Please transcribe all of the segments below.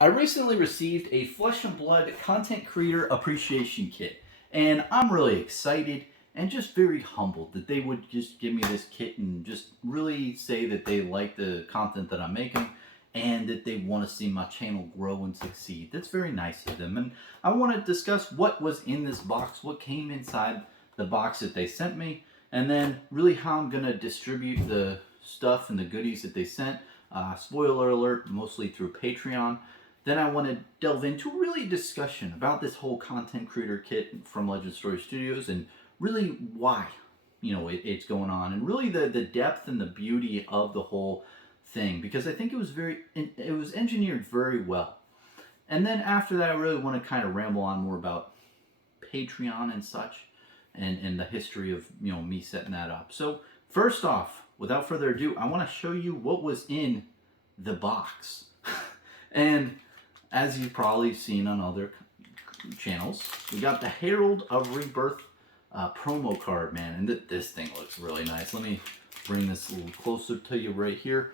I recently received a Flesh and Blood content creator appreciation kit, and I'm really excited and just very humbled that they would just give me this kit and just really say that they like the content that I'm making and that they want to see my channel grow and succeed. That's very nice of them. And I want to discuss what was in this box, what came inside the box that they sent me, and then really how I'm going to distribute the stuff and the goodies that they sent. Spoiler alert, mostly through Patreon. Then I want to delve into really a discussion about this whole content creator kit from Legend Story Studios and really why, it's going on, and really the depth and the beauty of the whole thing, because I think it was engineered very well. And then after that, I really want to kind of ramble on more about Patreon and such, and the history of me setting that up. So first off, without further ado, I want to show you what was in the box. And as you've probably seen on other channels, we got the Herald of Rebirth promo card, man. And this thing looks really nice. Let me bring this a little closer to you right here.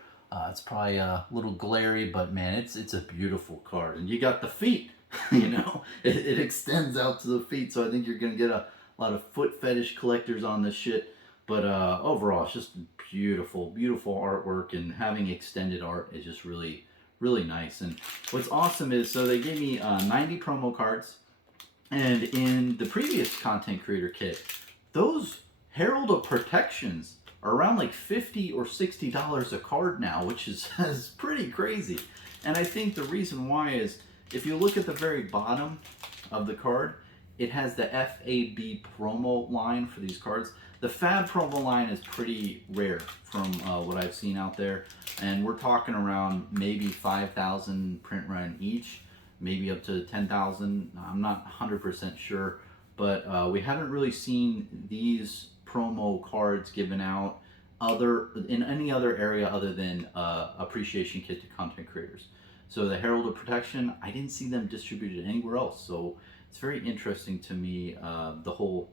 It's probably a little glary, but man, it's a beautiful card. And you got the feet, it extends out to the feet. So I think you're going to get a lot of foot fetish collectors on this shit. But overall, it's just beautiful, beautiful artwork. And having extended art is just really nice. And what's awesome is, so they gave me 90 promo cards, and in the previous content creator kit, those Herald of Protections are around like $50 or $60 a card now, which is pretty crazy. And I think the reason why is, if you look at the very bottom of the card, it has the FAB promo line for these cards. The FAB promo line is pretty rare from what I've seen out there, and we're talking around maybe 5,000 print run each, maybe up to 10,000. I'm not 100% sure, but we haven't really seen these promo cards given out in any other area other than appreciation kit to content creators. So the Herald of Protection, I didn't see them distributed anywhere else, so it's very interesting to me, the whole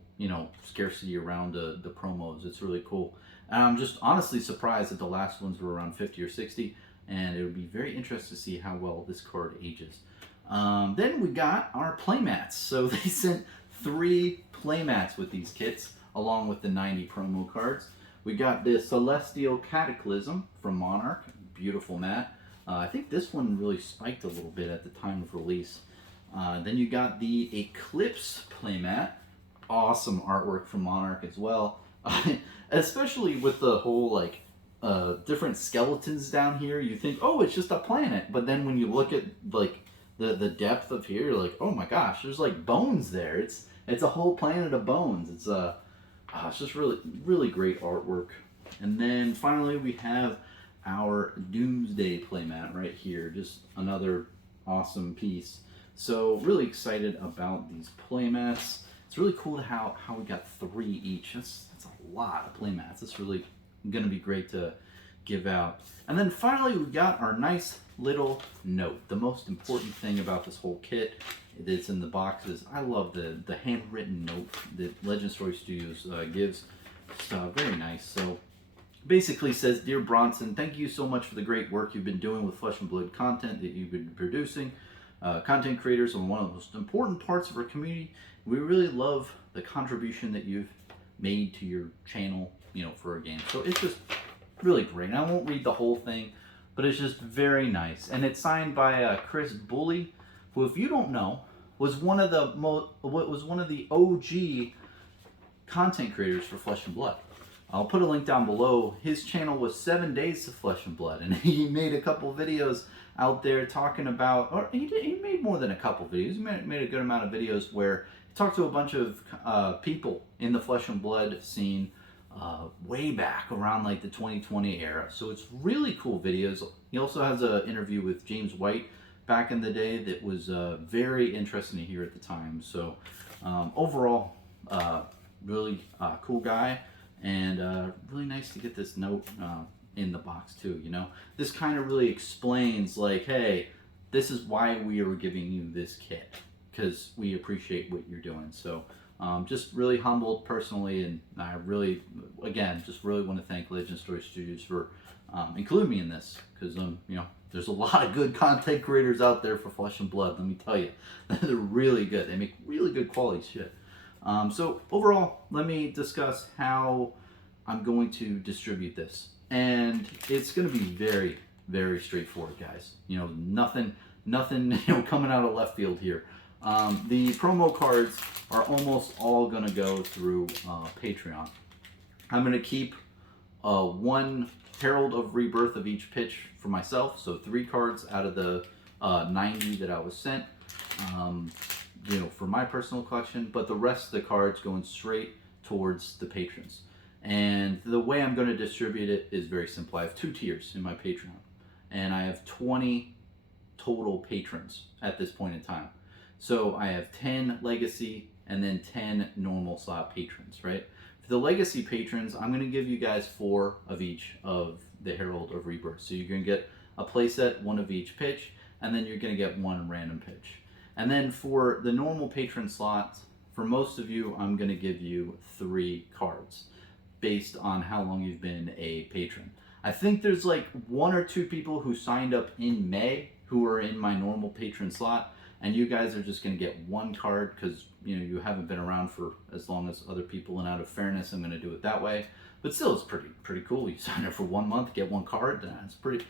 scarcity around the promos. It's really cool. And I'm just honestly surprised that the last ones were around 50 or 60, and it would be very interesting to see how well this card ages. Then we got our Playmats. So they sent 3 Playmats with these kits, along with the 90 promo cards. We got the Celestial Cataclysm from Monarch, beautiful mat. I think this one really spiked a little bit at the time of release. Then you got the Eclipse playmat, awesome artwork from Monarch as well. Especially with the whole different skeletons down here, you think, oh, it's just a planet, but then when you look at the depth of here, you're like, oh my gosh, there's like bones there. It's a whole planet of bones. It's just really great artwork. And then finally we have our Doomsday Play Mat right here, just another awesome piece. So really excited about these playmats. It's really cool how we got 3 each. That's a lot of playmats. It's really going to be great to give out. And then finally we got our nice little note. The most important thing about this whole kit that's in the box is I love the handwritten note that Legend Story Studios gives. It's very nice. So basically says, "Dear Bronson, thank you so much for the great work you've been doing with Flesh and Blood content that you've been producing. Content creators are one of the most important parts of our community. We really love the contribution that you've made to your channel, for a game." So it's just really great. And I won't read the whole thing, but it's just very nice. And it's signed by Chris Bully, who, if you don't know, was one of the OG content creators for Flesh and Blood. I'll put a link down below. His channel was 7 Days to Flesh and Blood, and he made a couple videos out there talking about, or he made more than a couple videos. He made a good amount of videos where he talked to a bunch of people in the Flesh and Blood scene way back around like the 2020 era. So it's really cool videos. He also has an interview with James White back in the day that was very interesting to hear at the time. So overall, really cool guy. And really nice to get this note in the box too, This kind of really explains, like, hey, this is why we are giving you this kit, because we appreciate what you're doing. So Just really humbled personally, and I really, again, just really want to thank Legend Story Studios for including me in this, because there's a lot of good content creators out there for Flesh and Blood. Let me tell you, they're really good. They make really good quality shit. So overall, let me discuss how I'm going to distribute this, and it's going to be very, very straightforward, guys. Nothing, coming out of left field here. The promo cards are almost all going to go through Patreon. I'm going to keep one Herald of Rebirth of each pitch for myself, so 3 cards out of the 90 that I was sent, for my personal collection, but the rest of the cards going straight towards the patrons. And the way I'm going to distribute it is very simple. I have 2 tiers in my Patreon, and I have 20 total patrons at this point in time. So I have 10 legacy and then 10 normal slot patrons, right? For the legacy patrons, I'm going to give you guys 4 of each of the Herald of Rebirth. So you're going to get a playset, 1 of each pitch, and then you're going to get 1 random pitch. And then for the normal patron slots, for most of you, I'm going to give you 3 cards based on how long you've been a patron. I think there's like 1 or 2 people who signed up in May who are in my normal patron slot, and you guys are just going to get 1 card because you haven't been around for as long as other people, and out of fairness, I'm going to do it that way. But still, it's pretty cool. You sign up for 1 month, get 1 card. It's pretty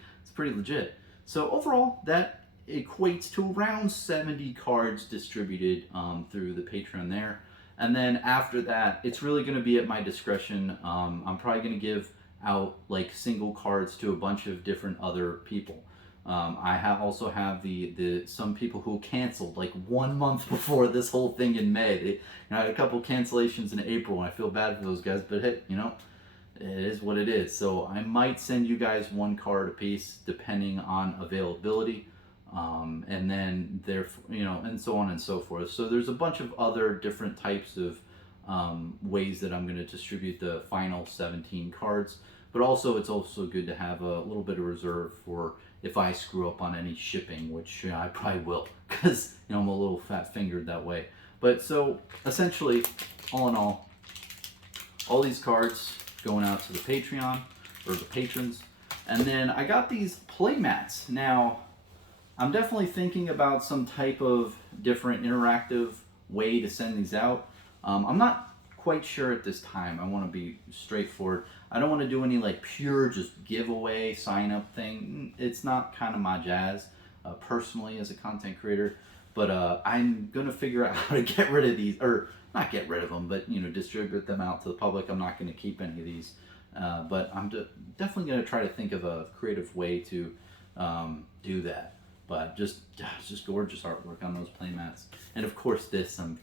legit. So overall, that equates to around 70 cards distributed through the Patreon there. And then after that, it's really going to be at my discretion. I'm probably going to give out like single cards to a bunch of different other people. I also have the some people who canceled like 1 month before this whole thing in May. I had a couple cancellations in April, and I feel bad for those guys, but hey, it is what it is. So I might send you guys 1 card a piece depending on availability, and then and so on and so forth. So there's a bunch of other different types of ways that I'm going to distribute the final 17 cards. But also, it's also good to have a little bit of reserve for if I screw up on any shipping, which I probably will, because I'm a little fat-fingered that way. But so essentially, all in all these cards going out to the Patreon or the patrons, and then I got these Playmats. Now, I'm definitely thinking about some type of different interactive way to send these out. I'm not quite sure at this time. I want to be straightforward. I don't want to do any like pure just giveaway sign up thing. It's not kind of my jazz personally as a content creator, but I'm gonna figure out how to get rid of these, or not get rid of them, but distribute them out to the public. I'm not going to keep any of these, but I'm definitely going to try to think of a creative way to do that. But just gorgeous artwork on those Playmats, and of course this I'm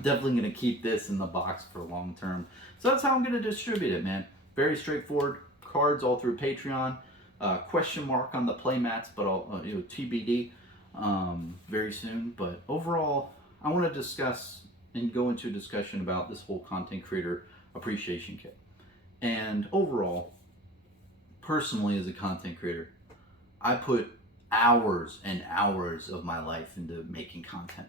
definitely going to keep this in the box for long term. So that's how I'm going to distribute it, man. Very straightforward. Cards all through Patreon. Question mark on the Playmats, but I'll TBD very soon. But overall, I want to discuss and go into a discussion about this whole content creator appreciation kit. And overall, personally as a content creator, I put hours and hours of my life into making content.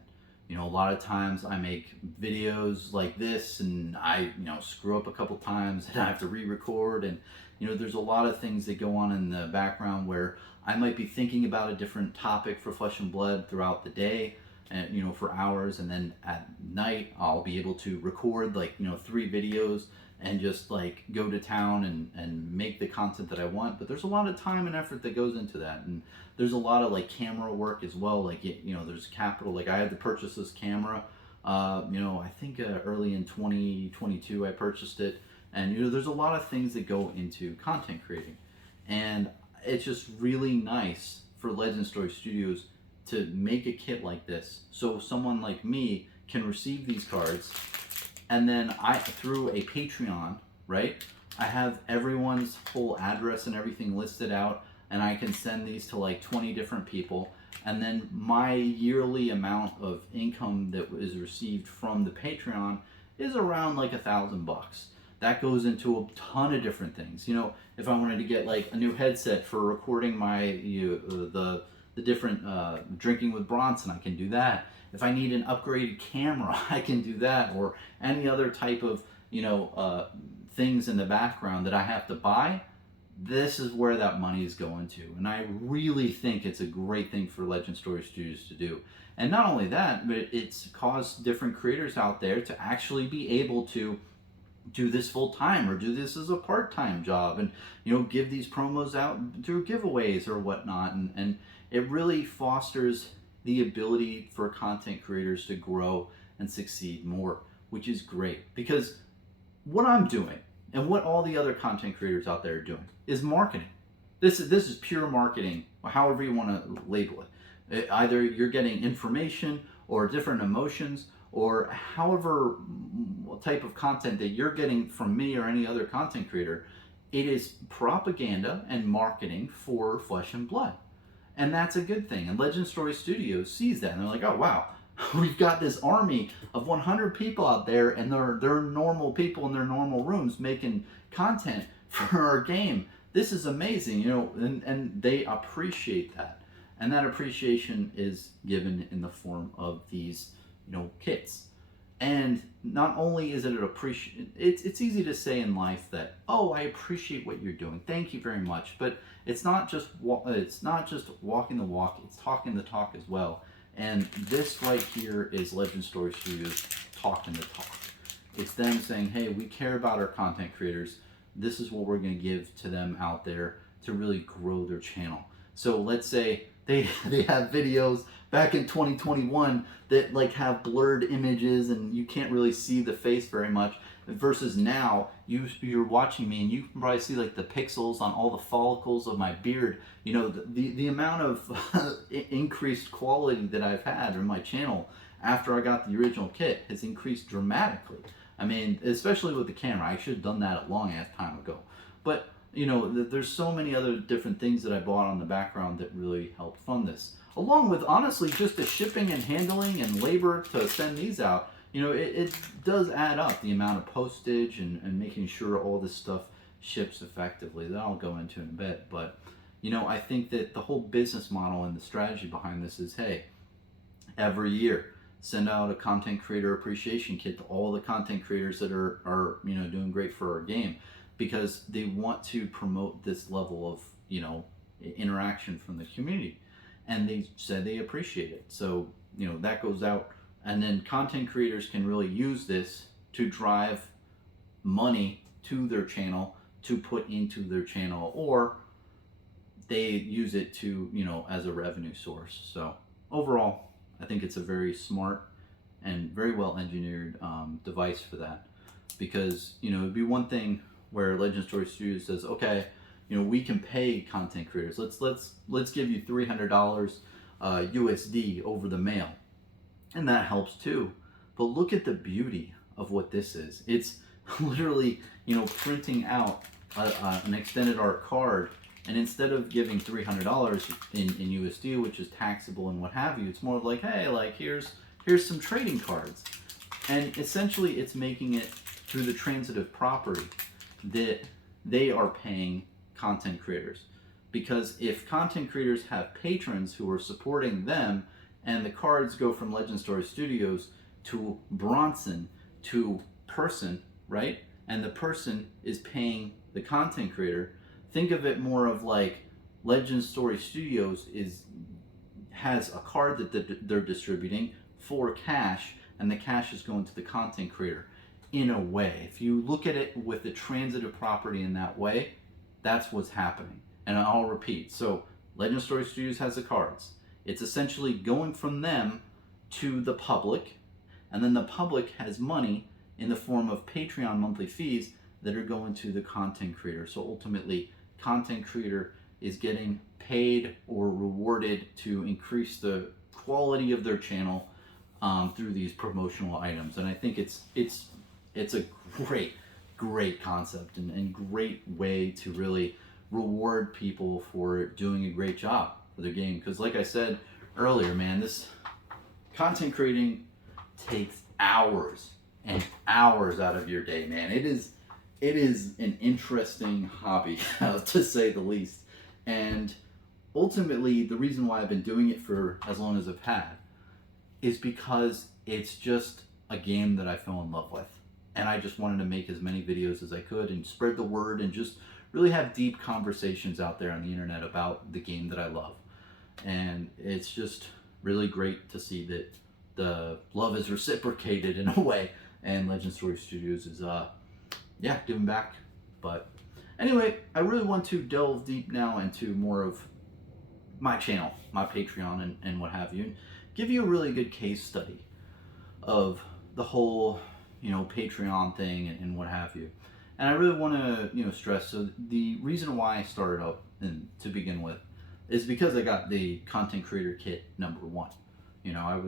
A lot of times I make videos like this, and I screw up a couple times and I have to re-record, and there's a lot of things that go on in the background where I might be thinking about a different topic for Flesh and Blood throughout the day, and for hours, and then at night I'll be able to record like 3 videos and just like go to town and make the content that I want. But there's a lot of time and effort that goes into that, and there's a lot of like camera work as well. Like there's capital. Like I had to purchase this camera I think early in 2022 I purchased it, and there's a lot of things that go into content creating, and it's just really nice for Legend Story Studios to make a kit like this, so someone like me can receive these cards, and then through a Patreon, right, I have everyone's full address and everything listed out, and I can send these to like 20 different people, and then my yearly amount of income that is received from the Patreon is around like $1,000. That goes into a ton of different things. If I wanted to get like a new headset for recording my the different drinking with Bronson, I can do that. If I need an upgraded camera, I can do that, or any other type of things in the background that I have to buy. This is where that money is going to, and I really think it's a great thing for Legend Story Studios to do. And not only that, but it's caused different creators out there to actually be able to do this full time or do this as a part-time job, and give these promos out through giveaways or whatnot, and it really fosters the ability for content creators to grow and succeed more, which is great. Because what I'm doing and what all the other content creators out there are doing is marketing. This is pure marketing, or however you want to label it. Either you're getting information or different emotions, or however type of content that you're getting from me or any other content creator. It is propaganda and marketing for Flesh and Blood. And that's a good thing. And Legend Story Studios sees that, and they're like, oh wow, we've got this army of 100 people out there, and they're normal people in their normal rooms making content for our game. This is amazing, and they appreciate that. And that appreciation is given in the form of these, kits. And not only is it an appreciation, it's easy to say in life that, oh, I appreciate what you're doing, thank you very much. But it's not just walking the walk, it's talking the talk as well. And this right here is Legend Story Studios talking the talk. It's them saying, hey, we care about our content creators. This is what we're going to give to them out there to really grow their channel. So let's say they have videos back in 2021 that have blurred images and you can't really see the face very much, versus now you're watching me and you can probably see the pixels on all the follicles of my beard. The amount of increased quality that I've had in my channel after I got the original kit has increased dramatically. I mean, especially with the camera. I should have done that a long ass time ago. But there's so many other different things that I bought on the background that really help fund this. Along with, honestly, just the shipping and handling and labor to send these out. It does add up, the amount of postage and making sure all this stuff ships effectively. That I'll go into in a bit. But, I think that the whole business model and the strategy behind this is, hey, every year, send out a content creator appreciation kit to all the content creators that are doing great for our game, because they want to promote this level of interaction from the community, and they said they appreciate it. So that goes out, and then content creators can really use this to drive money to their channel to put into their channel, or they use it to as a revenue source. So overall, I think it's a very smart and very well engineered device for that, because it'd be one thing where Legend Story Studios says, okay, we can pay content creators. Let's give you $300 USD over the mail, and that helps too. But look at the beauty of what this is. It's literally printing out an extended art card, and instead of giving $300 in USD, which is taxable and what have you, it's more of hey, here's some trading cards. And essentially it's making it through the transitive property that they are paying content creators. Because if content creators have patrons who are supporting them, and the cards go from Legend Story Studios to Bronson to person, right? And the person is paying the content creator. Think of it more of Legend Story Studios has a card that they're distributing for cash, and the cash is going to the content creator. In a way, if you look at it with the transitive property in that way, that's what's happening. And I'll repeat. So Legend Story Studios has the cards. It's essentially going from them to the public, and then the public has money in the form of Patreon monthly fees that are going to the content creator. So ultimately, content creator is getting paid or rewarded to increase the quality of their channel through these promotional items. And I think it's a great concept and great way to really reward people for doing a great job for their game. Because like I said earlier, man, this content creating takes hours and hours out of your day, man. It is an interesting hobby, to say the least. And ultimately, the reason why I've been doing it for as long as I've had is because it's just a game that I fell in love with. And I just wanted to make as many videos as I could and spread the word and just really have deep conversations out there on the internet about the game that I love. And it's just really great to see that the love is reciprocated in a way, and Legend Story Studios is giving back. But anyway, I really want to delve deep now into more of my channel, my Patreon, and what have you, and give you a really good case study of the whole, Patreon thing and what have you. And I really want to, stress, so the reason why I started up and to begin with is because I got the content creator kit #1. I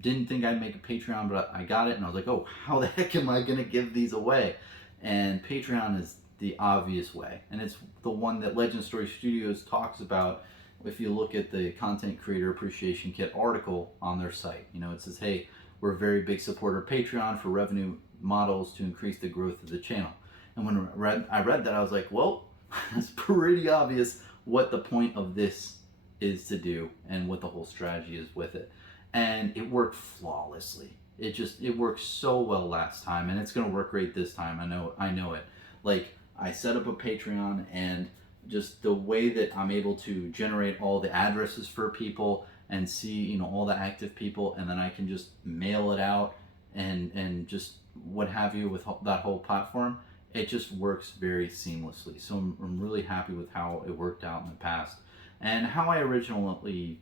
didn't think I'd make a Patreon, but I got it and I was like, oh, how the heck am I going to give these away? And Patreon is the obvious way. And it's the one that Legend Story Studios talks about. If you look at the content creator appreciation kit article on their site, it says, hey, we're a very big supporter of Patreon for revenue models to increase the growth of the channel. And when I read that, I was like, well, it's pretty obvious what the point of this is to do and what the whole strategy is with it. And it worked flawlessly. It worked so well last time, and it's going to work great this time. I know it. Like, I set up a Patreon, and just the way that I'm able to generate all the addresses for people and see, all the active people, and then I can just mail it out and just what have you with that whole platform. It just works very seamlessly. So I'm really happy with how it worked out in the past. And how I originally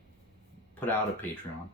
put out a Patreon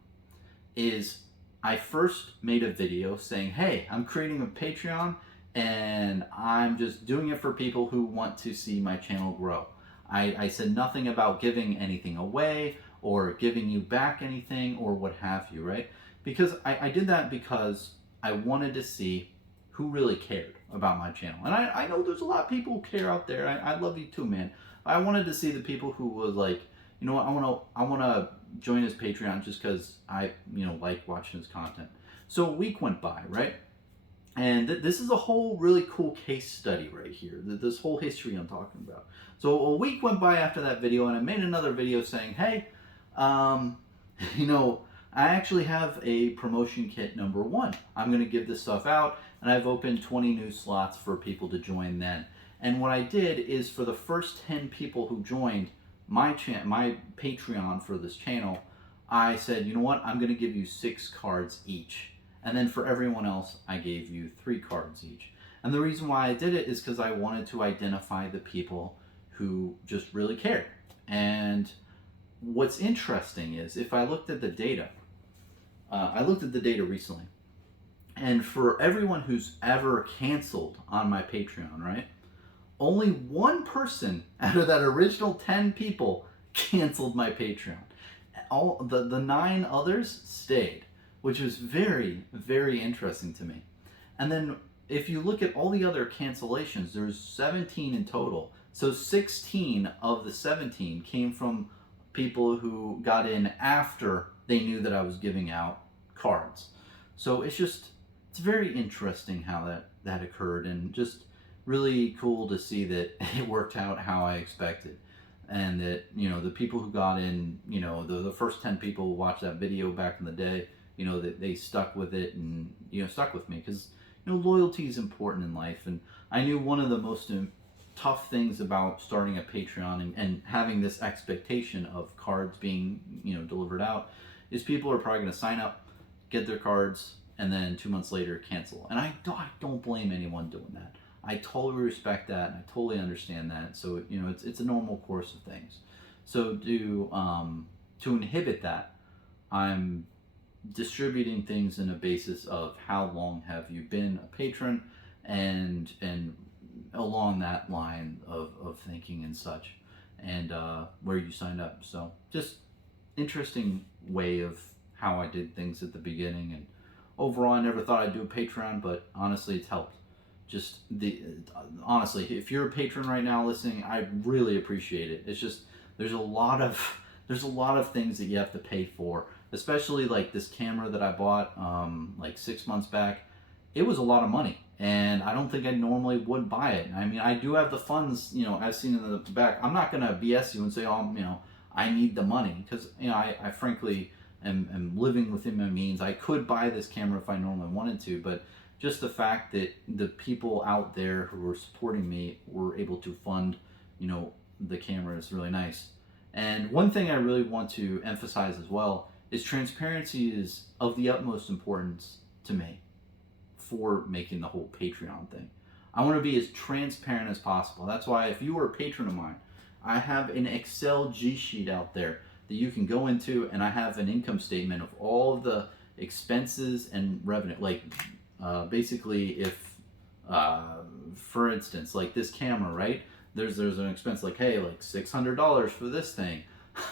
is I first made a video saying, hey, I'm creating a Patreon and I'm just doing it for people who want to see my channel grow. I said nothing about giving anything away or giving you back anything or what have you, right? Because I did that because I wanted to see who really cared about my channel. And I know there's a lot of people who care out there. I love you too, man. I wanted to see the people who was like, you know what, I want to join his Patreon just because I, like watching his content. So a week went by, right? And this is a whole really cool case study right here. This whole history I'm talking about. So a week went by after that video, and I made another video saying, hey, I actually have a promotion kit #1. I'm going to give this stuff out, and I've opened 20 new slots for people to join then. And what I did is for the first 10 people who joined my Patreon for this channel, I said, you know what, I'm going to give you 6 cards each. And then for everyone else, I gave you 3 cards each. And the reason why I did it is because I wanted to identify the people who just really cared. And what's interesting is if I looked at the data, I looked at the data recently, and for everyone who's ever canceled on my Patreon, right, only 1 person out of that original 10 people canceled my Patreon. All the 9 others stayed, which was very, very interesting to me. And then if you look at all the other cancellations, there's 17 in total. So 16 of the 17 came from people who got in after they knew that I was giving out cards. So it's very interesting how that occurred, and just really cool to see that it worked out how I expected. And that, the people who got in, the first 10 people who watched that video back in the day, that they stuck with it and, stuck with me. Because, loyalty is important in life. And I knew one of the most tough things about starting a Patreon and having this expectation of cards being, delivered out is people are probably going to sign up, get their cards, and then 2 months later cancel. And I don't blame anyone doing that. I totally respect that, and I totally understand that. So, it's a normal course of things. So to inhibit that, I'm distributing things in a basis of how long have you been a patron, and along that line of thinking and such, and where you signed up. So just interesting way of how I did things at the beginning. And overall, I never thought I'd do a Patreon, but honestly, it's helped. Honestly, if you're a patron right now listening, I really appreciate it. It's just there's a lot of things that you have to pay for, especially like this camera that I bought like 6 months back. It was a lot of money, and I don't think I normally would buy it. I mean, I do have the funds, as seen in the back. I'm not gonna BS you and say, I need the money because, you know, I frankly am living within my means. I could buy this camera if I normally wanted to, but just the fact that the people out there who are supporting me were able to fund, you know, the camera is really nice. And one thing I really want to emphasize as well is transparency is of the utmost importance to me for making the whole Patreon thing. I want to be as transparent as possible. That's why if you are a patron of mine, I have an Excel G sheet out there that you can go into, and I have an income statement of all of the expenses and revenue. Like basically, if for instance, like this camera, right? There's an expense like, hey, like $600 for this thing,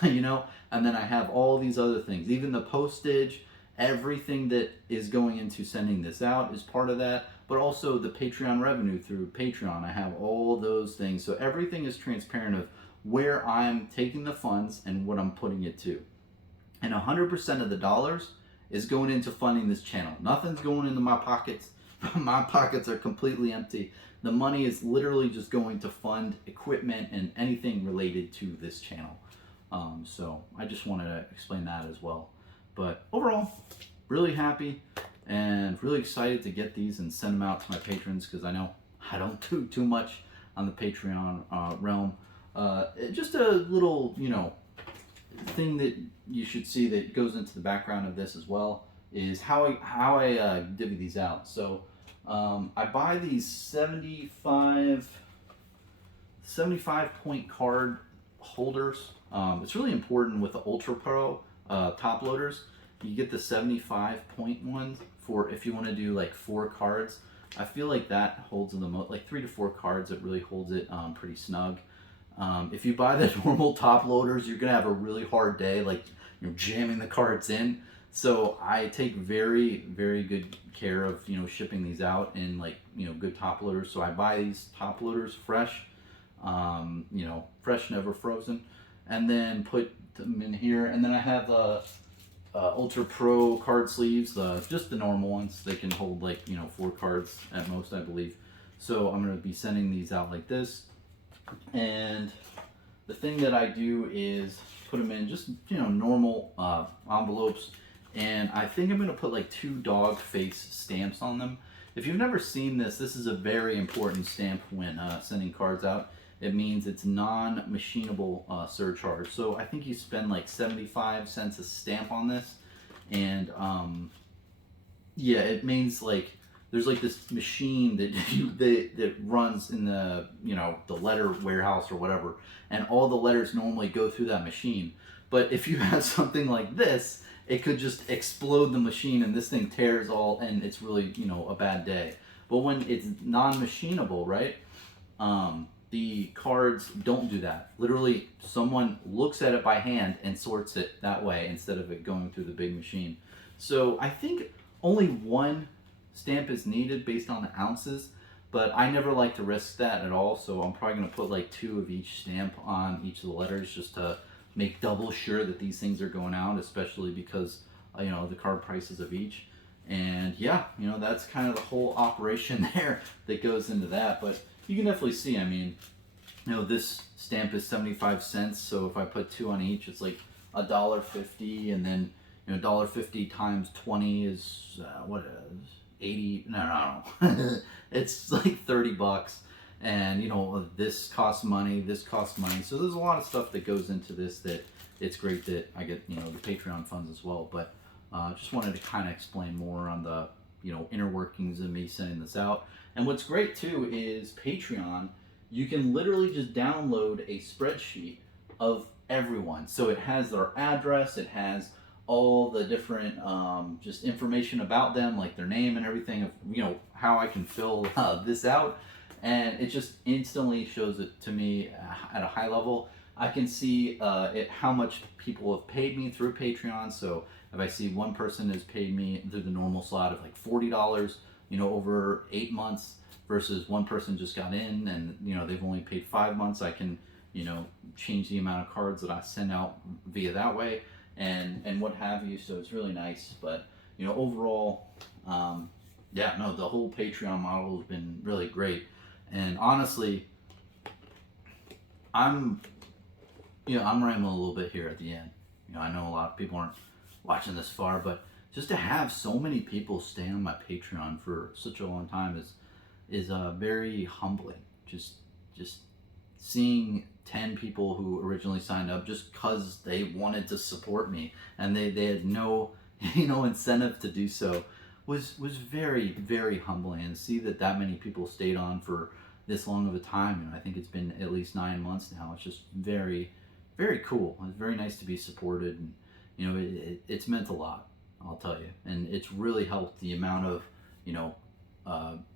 you know, and then I have all these other things, even the postage, everything that is going into sending this out is part of that, but also the Patreon revenue through Patreon. I have all those things, so everything is transparent of where I'm taking the funds and what I'm putting it to. And 100% of the dollars is going into funding this channel. Nothing's going into my pockets. My pockets are completely empty. The money is literally just going to fund equipment and anything related to this channel. So I just wanted to explain that as well. But overall, really happy and really excited to get these and send them out to my patrons, because I know I don't do too much on the Patreon realm. Just a little, you know, thing that you should see that goes into the background of this as well is how I divvy these out. So I buy these 75 point card holders. It's really important with the Ultra Pro top loaders. You get the 75 point ones for if you want to do like 4 cards. I feel like that holds the most, like 3 to 4 cards. It really holds it pretty snug. If you buy the normal top loaders, you're gonna have a really hard day, like, you know, jamming the cards in. So I take very, very good care of, you know, shipping these out in, like, you know, good top loaders. So I buy these top loaders fresh, you know, fresh, never frozen, and then put them in here. And then I have the Ultra Pro card sleeves, just the normal ones. They can hold like, you know, 4 cards at most, I believe. So I'm gonna be sending these out like this. And the thing that I do is put them in just, you know, normal envelopes, and I think I'm going to put like 2 dog face stamps on them. If you've never seen this, this is a very important stamp when sending cards out. It means it's non-machinable surcharge. So I think you spend like 75 cents a stamp on this, and yeah, it means like there's like this machine that runs in the, you know, the letter warehouse or whatever, and all the letters normally go through that machine. But if you have something like this, it could just explode the machine and this thing tears all, and it's really, you know, a bad day. But when it's non-machinable, right, the cards don't do that. Literally, someone looks at it by hand and sorts it that way instead of it going through the big machine. So I think only 1 stamp is needed based on the ounces, but I never like to risk that at all, so I'm probably going to put like 2 of each stamp on each of the letters just to make double sure that these things are going out, especially because you know, the card prices of each. And yeah, you know, that's kind of the whole operation there that goes into that. But you can definitely see, I mean, you know, this stamp is 75 cents, so if I put 2 on each, it's like $1.50, and then, you know, $1.50 times 20 is what is 80, no, it's like 30 bucks. And, you know, this costs money, this costs money. So there's a lot of stuff that goes into this that it's great that I get, you know, the Patreon funds as well. But just wanted to kind of explain more on the, you know, inner workings of me sending this out. And what's great too is Patreon, you can literally just download a spreadsheet of everyone. So it has their address, it has all the different just information about them, like their name and everything, of, you know, how I can fill this out, and it just instantly shows it to me at a high level. I can see how much people have paid me through Patreon. So if I see one person has paid me through the normal slot of like $40, you know, over 8 months, versus one person just got in and, you know, they've only paid 5 months, I can, you know, change the amount of cards that I send out via that way, and what have you. So it's really nice. But, you know, overall, yeah, no, the whole Patreon model has been really great. And honestly, I'm, I'm rambling a little bit here at the end. I know a lot of people aren't watching this far, but just to have so many people stay on my Patreon for such a long time is very humbling. Just seeing 10 people who originally signed up just because they wanted to support me and they had no incentive to do so was very, very humbling. And see that many people stayed on for this long of a time. I think it's been at least 9 months now. It's just very, very cool. It's very nice to be supported, and it's meant a lot, I'll tell you. And it's really helped the amount of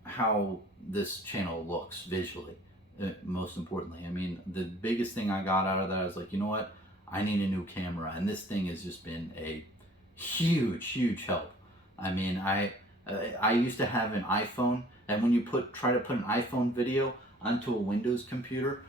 how this channel looks visually. Most importantly, I mean, the biggest thing I got out of that, I was like, you know what, I need a new camera, and this thing has just been a huge help. I mean, I used to have an iPhone, and when you try to put an iPhone video onto a Windows computer,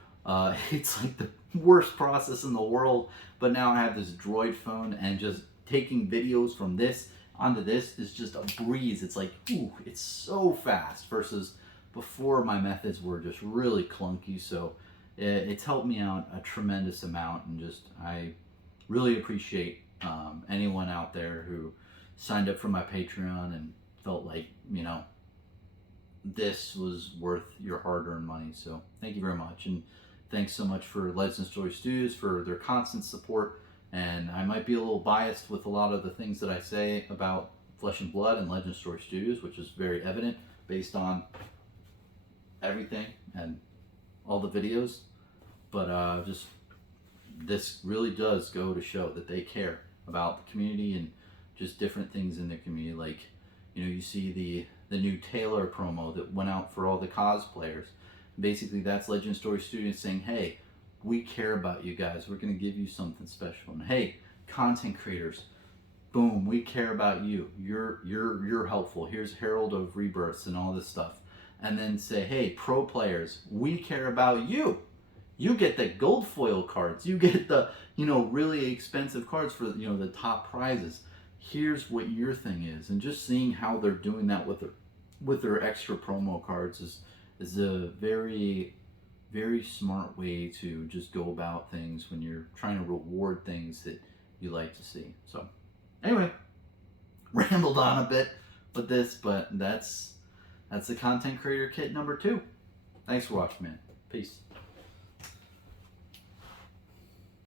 it's like the worst process in the world. But now I have this Droid phone, and just taking videos from this onto this is just a breeze. It's like, ooh, it's so fast, versus before my methods were just really clunky. So it's helped me out a tremendous amount, and just I really appreciate anyone out there who signed up for my Patreon and felt like this was worth your hard-earned money. So thank you very much, and thanks so much for Legend Story Studios for their constant support. And I might be a little biased with a lot of the things that I say about Flesh and Blood and Legend Story Studios, which is very evident based on everything and all the videos, but just this really does go to show that they care about the community and just different things in their community. Like, you see the new Taylor promo that went out for all the cosplayers. Basically, that's Legend Story Studios saying, hey, we care about you guys. We're going to give you something special. And hey, content creators, boom, we care about you. You're helpful. Here's Herald of Rebirths and all this stuff. And then say, hey, pro players, we care about you. You get the gold foil cards. You get the, really expensive cards for, the top prizes. Here's what your thing is. And just seeing how they're doing that with their extra promo cards is a very, very smart way to just go about things when you're trying to reward things that you like to see. So anyway, rambled on a bit with this, but that's the content creator kit number 2. Thanks for watching, man. Peace.